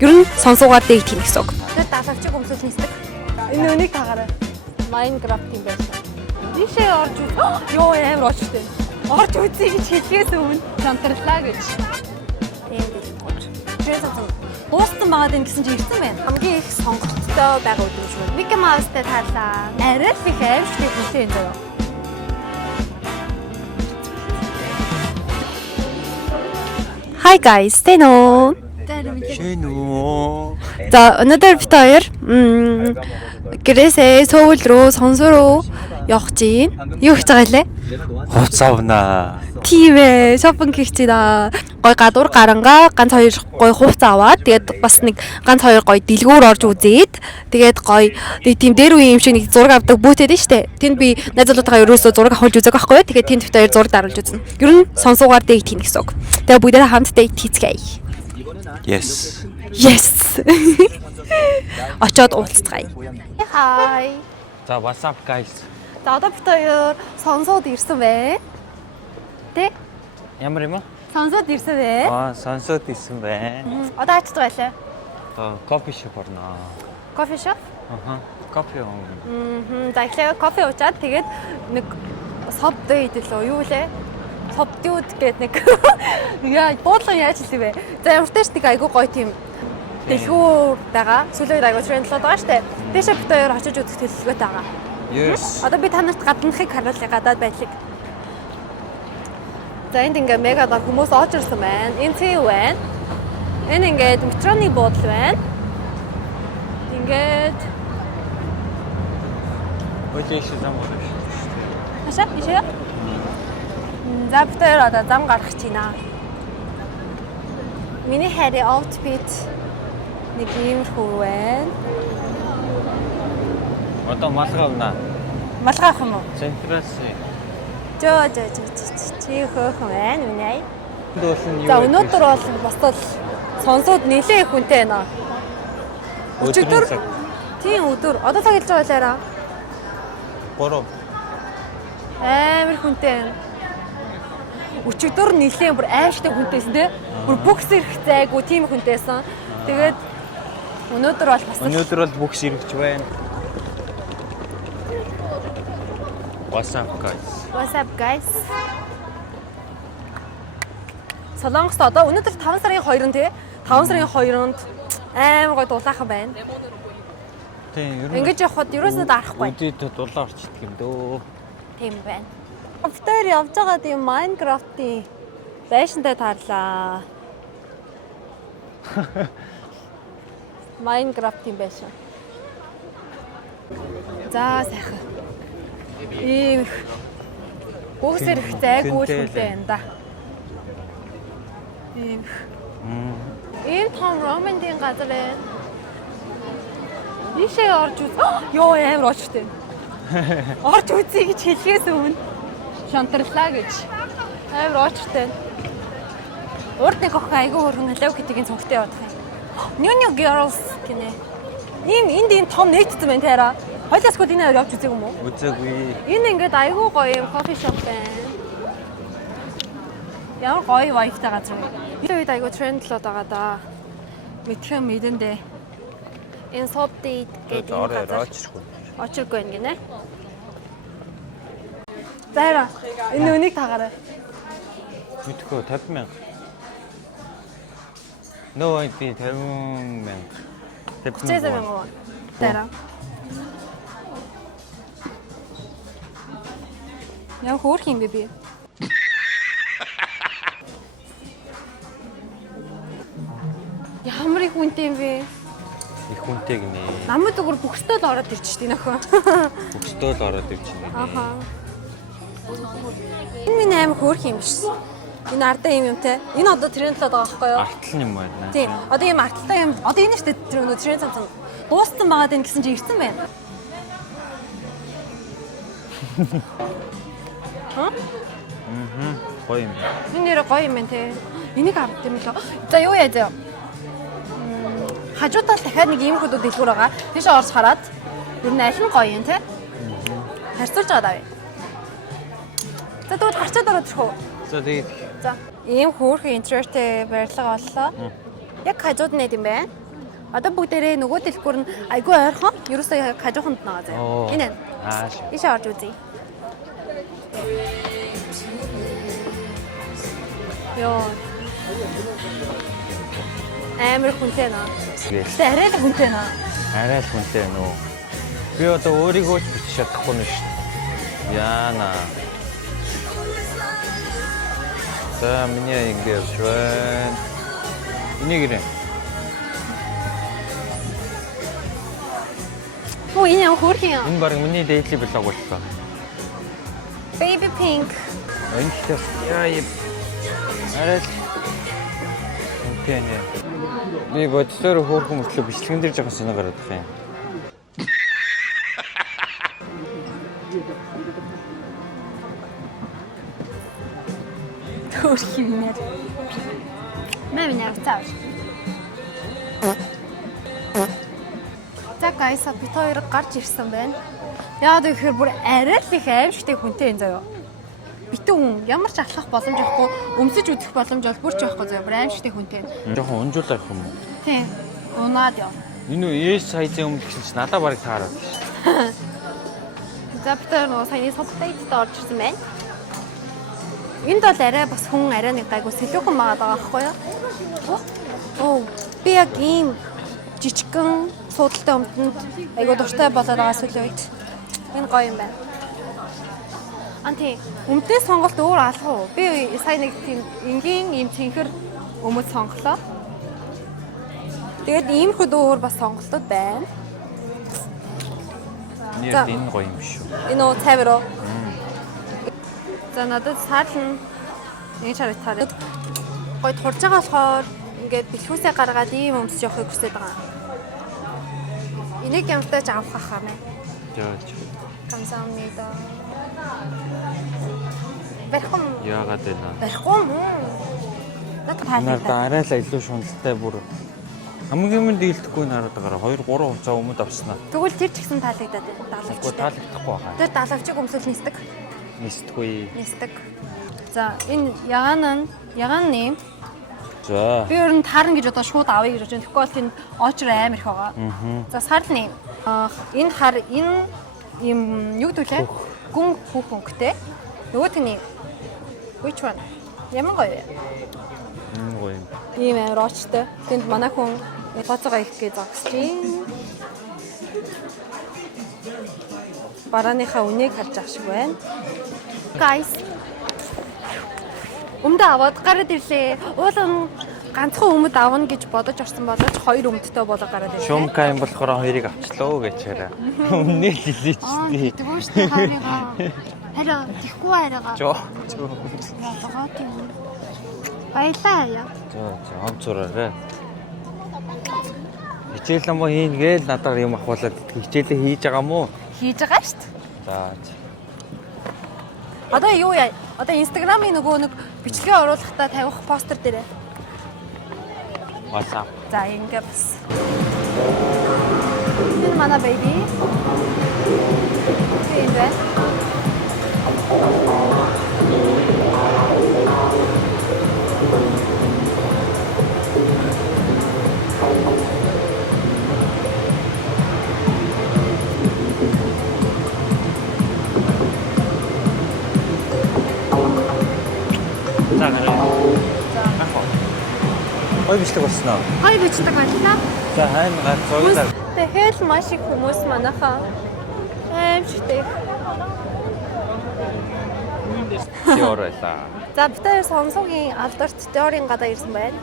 Ер нь сонсуугаар дээд хийнэ гэсэн үг. Тэр далавчиг өмсөж нисдэг. Энэ үнийг тагаарай. Minecraft юм байсан. Дишээ орж үз. Йоо амар очтой. Орж үзье гэж хэлхээс өмнө шантарлаа гэж. Тийм дээ. Тэр зөв. Дуустсан байгаад энэ гэсэн чи ирсэн байна. Хамгийн их сонголттой байгаа үйл юм шүү. Mickey Mouse-тэй таалаа. Арай л их аимшигтэй хүлээ энэ заяа. Hi guys, тэно. Шэнүү. За, өнөөдөр бид хоёр гэрээсээ Сөүл рүү, Сонсоо руу явах чинь. Юу хийж байгаа лээ? Хувц авнаа. Тийм ээ, шопинг хийх чинь аа. Гой гадуур гарангаа ганц хоёр гой хувц аваад тэгээд бас нэг ганц хоёр гой дэлгүүр орж үзээд тэгээд гой нэг тийм дээр үе юм шиг нэг зураг авдаг бүүтэд нь штэ. Тэнд би найзлуудаа ерөөсөө зураг авах үзег байхгүй юу? Тэгээд тэнд бид хоёр зураг даруулж үзнэ. Ер нь сонсуугаар дate хийнэ гэсэн үг. Тэгээд бүгдээ хамт date хийцгээе. Yes. Yes. Очоод уулзцгаая. Hi. За what's up guys? За одоо бид хоёр сонсоод ирсэн бэ. Тэ? Ямар юм уу? Сонсоод ирсэн бэ. Сонсоод исэн байна. Одоо очиж байлаа. Кофе шоп орно. Кофе шоп? Кофе. За ихлээр кофе уучаад тэгээд нэг соб дэйд лөө юу лээ? Собдууд гээд нэг яа буудлын яаж хэлээ вэ? За ямар ч тийм айгуу гоё тийм дэлгүүр байгаа. Сүүлийн айгуу трендлоод байгаа штэ. Дэшээ бид хоёр очиж үзэх төлөвлөгөөтэй байгаа. Yes. Одоо би танарт гаднахыг харуулъя гадаад байдлыг. За энд ингээ мегадар хүмүүс орж ирсэн байна. Энэ цэв байна. Энэ ингээд метроны буудлын байна. Ингээд Өдөөш зам орно. хашаа ишээ. За бид хоёр одоо зам гаргах гэж байна. Миний хайрын outfit нэг иймэрхүү байна. Одоо малгай авнаа. Малгай авах юм уу? Центраас. Чи хөөхөн байна үнэ. Дөөсөн юу? За өнөөдөр бол босдол сонсоод нэлээ их хүнтэй байна. Өчигдөр тийм өдөр одоо цаг хэлж байгаа лаараа. 3. Амар хүнтэй байна. Өчигдөр нэлээ бүр ааштай хүнтэйсэн те. Бүр бүкс ирэх зайгүй тийм хүнтэйсэн. Тэгээд өнөөдөр бол бас Өнөөдөр бол бүкс ирэж байна. What's up guys? What's up guys? Солонгост одоо өнөөдөр 5 сарын 2-нд те 5 сарын 2-нд амар гой дулаахан байна. Тийм ер нь Ингэж явхад ерөөсөө дарахгүй. үдээд дулаа орчдөг юм дөө. Тийм байна. Автор явж байгаа тийм Minecraft-ийн байшинтай таарлаа. Minecraft-ийн байшин. За сайхан. Ийм бүгс ирэх зайгүй хүнтэй байна да. Ийм том романтик газар байна. Ишээ орж үз. Йоо амар очтой. Орж үзье гэж хэлхээс өмнө шантарлаа гэж. Амар очтой. Урд нэг охин айгүй хөргөн Hello Kitty-гийн цогтой явах юм. New Girls гинэ. Ийм том нээцсэн байна таараа. Хойлоосгүй энэ хоёр явж үзег юм уу? Үзээгүй. Энэ ингээд айгүй гоё юм кофе шоп байна. Ямар гоё вайфтай газар вэ? Энэ үед айгүй трендлоод байгаа да. Метро мэдэндээ. Энэ сопдейт гэдэг энэ газар. Очиргүй юм гинэ. Зайра. Энэ үнийг тагаарай. Мэдхгүй 50,000. No ID 50,000. 50,000. Зайра. Яа хөөх юм бэ би? Ямар их хүнтэй юм бэ? Их хүнтэй гинэ. Намайг зүгээр бүхстэй л ороод ирж штий нөхөө. Бүхстэй л ороод ирж байна. Аха. Энэ миний аим хөөх юм биш. Энэ ардаа юм те. Энэ одоо трендлоод байгаа байхгүй юу? Артал юм байна. Тийм. Одоо ийм арталтай юм. Одоо энэ штэ тренд цамцсан. Дуустсан байгаад энэ гэсэн чи ирсэн байна. Гоё юм. Энэ нэр гоё юм байна те. Энийг авд юм лөө. За юу яа зөө. Хажуудаа дахиад нэг ийм хөдөө дэлгүүр байгаа. Тийш орж хараад ер нь аль нь гоё юм те. Харьцуулж байгаа даа. За тэгвэл харчаад ороод ирэх үү? За тэгээд За ийм хөөрхөн интерьертэй барилга боллоо. Яг хажууд нь юм бэ? Одоо бүгдээрээ нөгөө дэлгүүр нь айгүй ойрхон. Ерөөсөө хажууханд байгаа заяа. Энэ. Аа шүү. Ийшээ орж үзье. Йоо. Амар хүнтэй нөө. Тэ арай л хүнтэй нөө. Арай л хүнтэй нөө. Би одоо өөрийгөө ч бичиж чадахгүй нь шүү. Яана. За миний ингээд швэн. Энийг ирээ. Оо энэ ямар хөөрхөн. Энэ баг миний daily vlog боллоо. Baby pink. Энэ ихтэй яа арай л үнтэй. Би бодсоор хөөрхөн мөртлөө бичлэгэн дээр жоохон сонир гараад байгаа юм. Хөөрхөн юм. Мэмнэ авцаа. За guys, бид хоёр гарч ирсэн байна. Яагаад гэхээр бүр арай л их аимшигтэй хүнтэй юм заяа. Битэн хүн ямар ч ахлах боломж байхгүй, өмсөж үзэх боломж бол бүр ч байхгүй заяа. Бүр аимшигтэй хүнтэй. Жохон унжуулах юм уу? Тийм. Унаад яв. Энэ ээж сайзын өмнө гэсэн чинь надад барыг таараад шүү. За бид нөө саяны субтайтлд орж ирсэн байна. Энд бол арай бас хүн арай нэг гайгүй сэлүүхэн байгаа байхгүй юу? Оо, би яг ийм жижигхэн суудалтай өмдөнд айгүй дуртай болоод байгаа сүүлийн үед. Энэ гоё юм байна. Анти, өмдний сонголт өөр алга уу? Би сая нэг тийм энгийн ийм цэнхэр өмд сонголоо. Тэгээд иймэрхүү өөр бас сонголтууд байна. Энэ гоё юм шүү. Энэ уу цайвар уу? За надад саарлна. Нэг чарыг таараа. Гоё турж байгаа болохоор ингээд бэлхүүсээ гаргаад ийм өмсөж явахыг хүсэж байгаа. Энийг ямтай ч авах хаа мэ. Жаач. 감사합니다. Барих. Яагаад вэ наа? Барих юм. Надад Надад таалагдаа. арай л илүү шуналтай бүр хамгийн өмнө дийлдэхгүй нараад байгаараа 2 3 хугацаа өмнөд авснаа. Тэгвэл тэр ч гэсэн таалагдаад байна. Тэгэхгүй таалагдахгүй байгаа. Тэр далавчиг өмсөл нисдэг. Нисдэггүй. Нисдэг. За энэ ягаан нэм. За. Би өөр нь таарна гэж одоо шууд авъя гэж бодож байна. Тэгэхгүй бол тэнд очор амар их байгаа. За сарл нэм. Энэ хар энэ юм юу гэдүүлээ? Гүн хүүх өнгөтэй. Нөгөөт нь which one? Ямар гоё вэ? Гоё юм. Ийм амар очтой. Тэнд манай хүн гоцоогоо их гэж зогсож байна. Барааныхаа үнийг харж ах шиг байна. Guys. Өмдөө аваад гараад ирлээ. Уулын ганцхан өмд авна гэж бодож орсон болооч 2 өмдтэй болоо гараад ирлээ. Шумка юм болохоор 2-ыг авчлаа гэж хараа. Өмнө л хэлээ ч тий. Тэгвэл шүү дээ харыгаа. Хараа тийхгүй хараагаа. Жоо. Яагаа тийм. Баялаа яа. За онцороо. Хичээл юм уу хийнгээл надаар юм ахуулаад хичээлээ хийж байгаа мó? Хийж байгаа шүү дээ. За. Одоо юу яа? Одоо Instagram-ийн нөгөө нэг бичлэгээ оруулахдаа тавих постэр дээрээ. WhatsApp. За ингээ бас. Энэ манай baby. Тийм бэ. За гараа. Ой бичлэг болсноо. Хай бичдэг байлаа. За хайн гар зураг. Тэгэл маш их хүмүүс манайхаа аимшигтэй. Ёройлаа. За бид хоёр сонсогийн алдарт Дорийн гадаа ирсэн байна.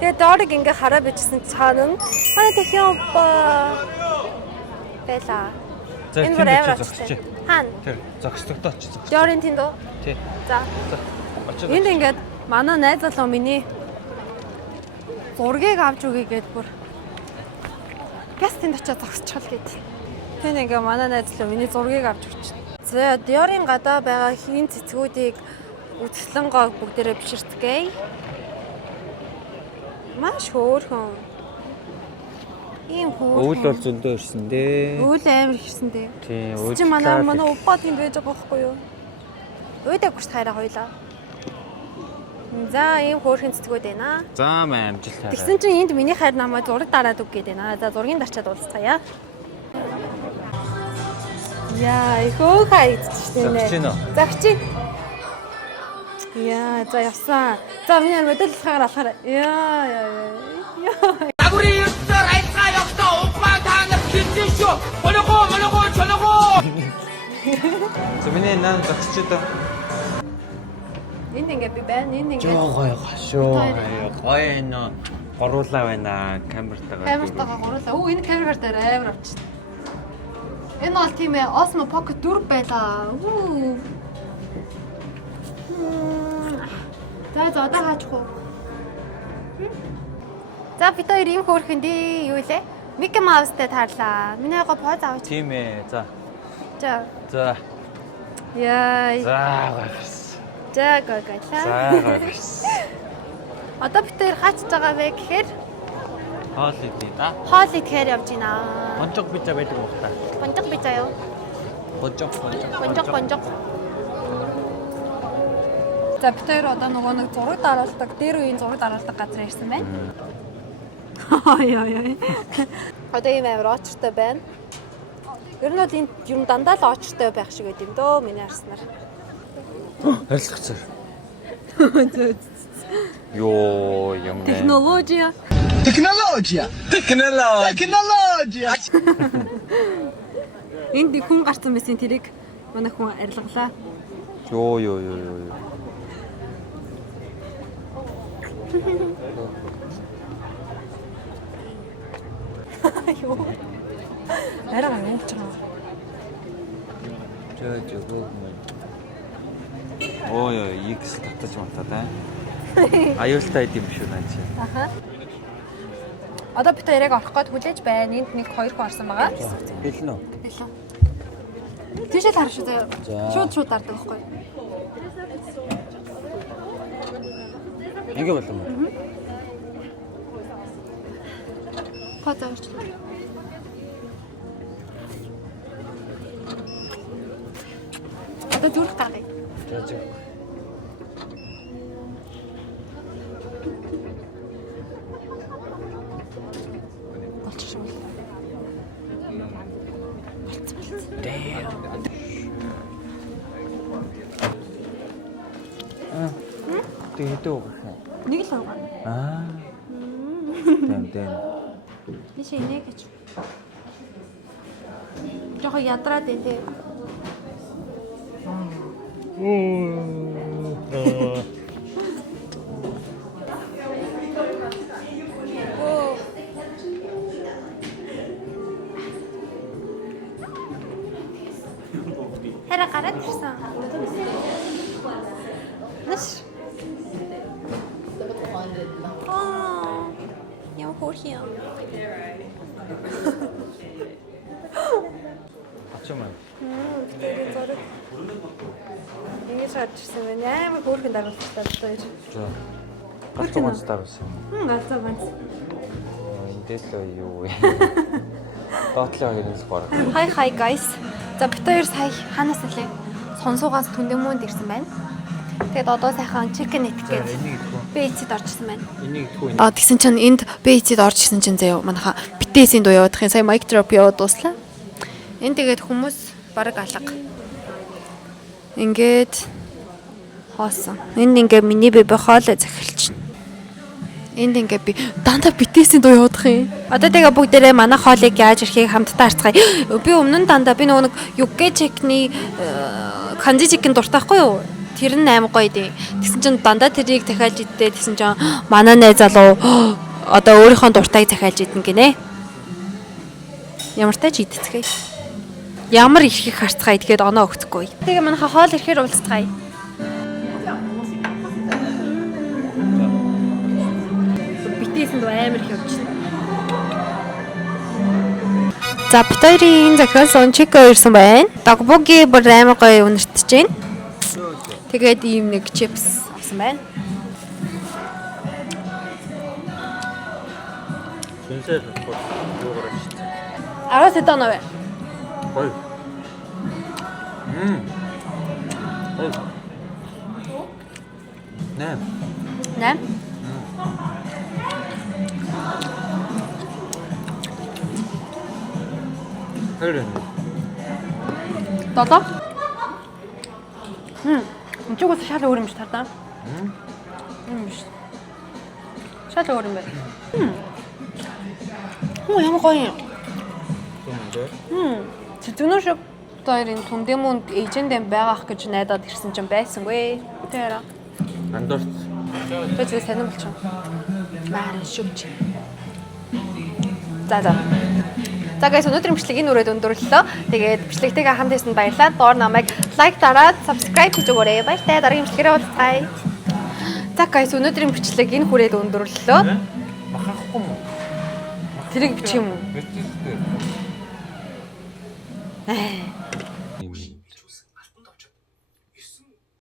Тэгээ Дориг ингээ хараа бичсэн цаана нь манай тэхийн оппа байла. За Энэ тийм бүр амар зогсож. очтой. Хаана? Тэр зогсдогдоо ч зогс. Дорийн тэнд үү? Тий. За. Очоод. Энд ингээд манай найз залуу миний зургийг авч өгье гэд бүр газ тэнд очиод зогсчихвол гэд. Тэн ингээ манай найз залуу миний зургийг авч өгч. За Дорийн гадаа байгаа хийн цэцгүүдийг үтгэлэн гоог бүгдээрээ биширцгээе. Маш хөөрхөн. Ийм хөөрхөн. Өвөл бол зөндөө ирсэн дээ. Өвөл амар ирсэн дээ. Тийм, Чи манай оппа тэнд байж байгаа байхгүй юу? Өөдөө гүрс хайраа хоёлаа. За ийм хөөрхөн цэцгүүд байна. За маа амжилт хараа. Тэгсэн чинь энд миний хайр намайг зураг дараад үг гээд байна. За зургийг дарчаад уулзцгаая. Яа, ихөө хайцчихсэн нэ. Зогч гинөө. Загч. Яа, за явсан. За миний мэдээлэлээр алахаар. Яа. 우리 육설 알카역도 오빠 다는 김진쇼 뭐냐고 저냐고 За миний наа зогч доо. Энд ингээ би байна. Энд ингээ. Жоо гоё гашуу. Гоё энэ горуулаа байна камертайгаа. Камертайгаа гурлаа. Оо энэ камераар дээр амар авчихсан. Энэ бол тийм ээ Osmo Pocket 4 байлаа. За одоо хаачих уу? За бид хоёр ийм хөөрхөндий юу лээ? Mickey Mouse-тэй таарлаа. Миний гоо поз аваач. Тийм ээ. За. За. Яа. За гоё. За гойглаа. За гоё. Одоо бид хоёр хаачж байгаа вэ гэхээр Хоол идээ да. хоол идэхээр явж байна. Бонжог пицца байдаг уу та? Бонжог пицца юу? Бонжог. За бид хоёр одоо нөгөө нэг зураг дараалдаг, дээр үеийн зураг дараалдаг газар ирсэн байна. Яа. Одоо ийм амар очртой байна. Ер нь бол энэ юм дандаа л очртой байх шиг байд юм дөө миний харснаар. Харилцагцаар. Йоо юм бэ. Технология. Энд хүн гарсан байсан тэрийг манай хүн арилгалаа. Йоо. Арай гоо явж байгаа. Жоо. Оо яа, X татаж мартаад аа. Аюултай идэм биш үү наа чи. Аха. Одоо бид хоёрыг орох гээд хүлээж байна. Энд нэг хоёр хүн орсон байгаа. Хэлнэ үү? Билээ. Тийшээ харах шүү заяа. Шууд дардаг байхгүй. Ингээ болов уу? Потооч. Одоо зүрх гаргая. За. Болчихсон. Тэгээд үү гэх юм. Нэг л байгаа. Аа. Тэм. Биш инээ гэж. Жохо ядраад энэ тэ. Хара гараад ирсэн. Нэш. Яа хөөрхий. Ачмаа. Тэгээд зураг. Ингэж харчихсан байна. Амар хөөрхөн даруулчихсан байна. За. Галзуугаас даруулсан. Галзуу банц. Эндээс л юу вэ? Доотлоо хэрнээс гарах. Hi guys. За бид хоёр сая ханаас нэлээ сонсуугаас Түндэмүүнд ирсэн байна. Тэгээд одоо сайхан chicken etiquette Энийг идэхгүй. BC-д орчихсан байна. Энийг идэхгүй. Тэгсэн чинь энд BC-д орж исэн чинь заяа манайха BTS-ийн дуу явуудах юм. Сая mic drop яваад дуслаа. Энд тэгээд хүмүүс бараг алга. Ингээд хоосон. Энд ингээ миний бебе хоолой захилчихна. Энд ингээ би дандаа BTS-ийн дуу явуудах юм. Одоо тэгээ бүгдээрээ манай хоолыг яаж ирэхийг хамтдаа харцгаая. Би өмнө нь дандаа би нөгөө нэг Юкэчекний Канжи чикен дуртайхгүй юу? Тэр нь амар гоё дээ. Тэгсэн чинь дандаа тэрийг захиалж идтээ. Тэгсэн чинь манай найз залуу одоо өөрийнхөө дуртайг захиалж идэн гинэ. Ямар тач идцгээе. Ямар ирэхийг харцгаая. Тэгээд оноо өгөхгүй. Тэгээ манайха хоол ирэхээр уулзцгаая. BTS-д амар их явж байна. За бид хоёрын захиалсан чико ирсэн байна. Догбоги бүр амар гоё үнэртэж байна. Тэгээд ийм нэг чипс авсан байна. Сүнсээр юугаар шүү дээ. 10 сэт оноо бай. Гоё. Гоё. Нэм. 8. Хэрэг. Додоо. Эцэгээс шал өөр юм биш тардаа. Биш. Шал өөр юм байна. Ямар гоё юм. Зүнөө шиг хоёрын түндэмүнд эйжэндээ байгаах гэж найдаад ирсэн чинь байсангүй. Тэр. Андуурч. Тэжээ сонирм болчихсон. Баарн шүвч. За. За guys, өнөөдрийн бичлэгийг нүрээд өндөрлөлөө. Тэгээд бичлэгтэйгээ хамт хийсэнд баярлалаа. Доор намайг лайк дараад subscribe хийж өгөөрэй. Баяртай. Дараагийн бичлэгээр уулзъя. За guys, өнөөдрийн бичлэг энэ хүрээд өндөрлөлөө. Махахгүй юм. Тэрийг бичих юм уу? Бичих.